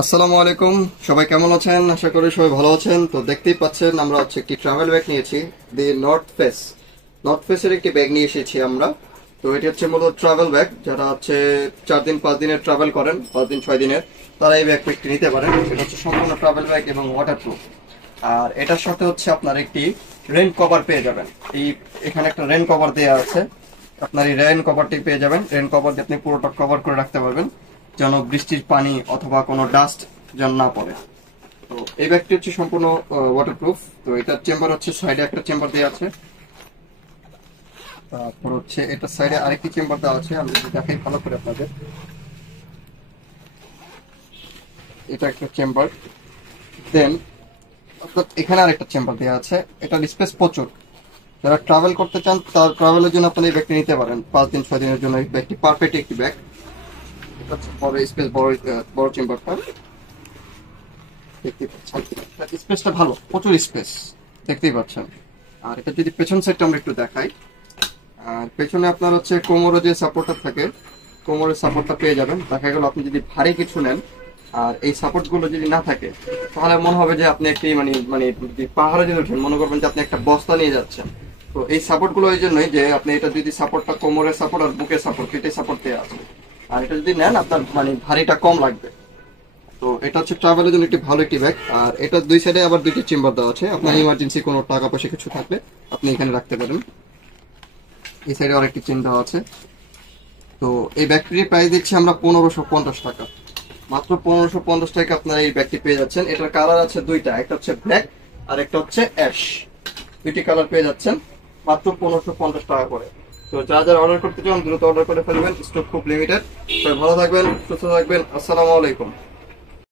আসসালামু আলাইকুম। সবাই কেমন আছেন? আশা করি সবাই ভালো আছেন। তো দেখতেই পাচ্ছেন আমরা একটি ট্রাভেল ব্যাগ নিয়েছি, দি নর্থ ফেসের একটি ব্যাগ নিয়ে এসেছি আমরা। তো এটি মূলত ট্রাভেল ব্যাগ, যারা 4 দিন 5 দিনের ট্রাভেল করেন, 5 দিন 6 দিনের, তারা এই ব্যাগটি নিতে পারেন। এটা সম্পূর্ণ ট্রাভেল ব্যাগ এবং ওয়াটারপ্রুফ। আর এটার সাথে আপনার একটি রেন কভার পেয়ে যাবেন। এখানে একটা রেন কভার দেওয়া আছে। আপনার এই রেন কভারটি পেয়ে যাবেন। রেন কভার দিয়ে আপনি পুরোটা কভার করে রাখতে পারবেন, যেন বৃষ্টির পানি অথবা কোনো ডাস্ট যেন না পড়ে। তো এই ব্যাগটি সম্পূর্ণ ওয়াটারপ্রুফ। তো এটার চেম্বার সাইডে একটা চেম্বার দেওয়া আছে। তারপর এটার সাইডে আরেকটি চেম্বার দেওয়া আছে। আমি যদি দেখাই ভালো করে আপনাদের, এটা একটা চেম্বার। দেন এখানে আরেকটা চেম্বার দেওয়া আছে। এটার স্পেস প্রচুর। যারা ট্রাভেল করতে চান, তার ট্রাভেলের জন্য আপনারা এই ব্যাগটি নিতে পারেন। 5 দিন 6 দিনের জন্য এই ব্যাগটি পারফেক্ট একটি ব্যাগ। এটা বড় স্পেস, বড় চেম্বারটা দেখতে পাচ্ছেন। স্পেসটা ভালো, প্রচুর স্পেস দেখতেই পাচ্ছেন। আর এটা যদি পেছন সাইডটা আমরা একটু দেখাই, আর পেছনে আপনার কোমরে যে সাপোর্টটা থাকে, কোমরের সাপোর্টটা পেয়ে যাবেন। দেখা গেল আপনি যদি ভারী কিছু নেন আর এই সাপোর্ট গুলো যদি না থাকে, তাহলে মনে হবে যে আপনি একটি মানে পাহাড়ে যদি ওঠেন, মনে করবেন যে আপনি একটা বস্তা নিয়ে যাচ্ছেন। তো এই সাপোর্ট গুলো এই জন্যই যে আপনি এটা যদি সাপোর্টটা কোমরের সাপোর্ট আর বুকের সাপোর্ট, এটাই সাপোর্ট দেওয়া আছে। আর এটা যদি নেন, আপনার ভারীটা কম লাগবে। তো এটা ট্রাভেলের জন্য একটি ভালো একটি ব্যাগ। আর এটা দুই সাইডে আবার দুইটি চেম্বার দেওয়া আছে। আপনার ইমার্জেন্সি কোনো টাকা পয়সা কিছু থাকলে আপনি এখানে রাখতে পারেন। এই সাইডে আরেকটি চেন দেওয়া আছে। তো এই ব্যাগটির প্রাইস দিচ্ছি আমরা 1550 টাকা। মাত্র 1550 টাকা আপনারা এই ব্যাগটি পেয়ে যাচ্ছেন। এটার কালার আছে দুইটা, একটা ব্ল্যাক আর একটা অ্যাশ। দুইটি কালার পেয়ে যাচ্ছেন মাত্র 1550 টাকা করে। তো যারা অর্ডার করতে চান দ্রুত অর্ডার করে ফেলবেন, স্টক খুব লিমিটেড। সবাই ভালো থাকবেন, সুস্থ থাকবেন। আসসালামু আলাইকুম।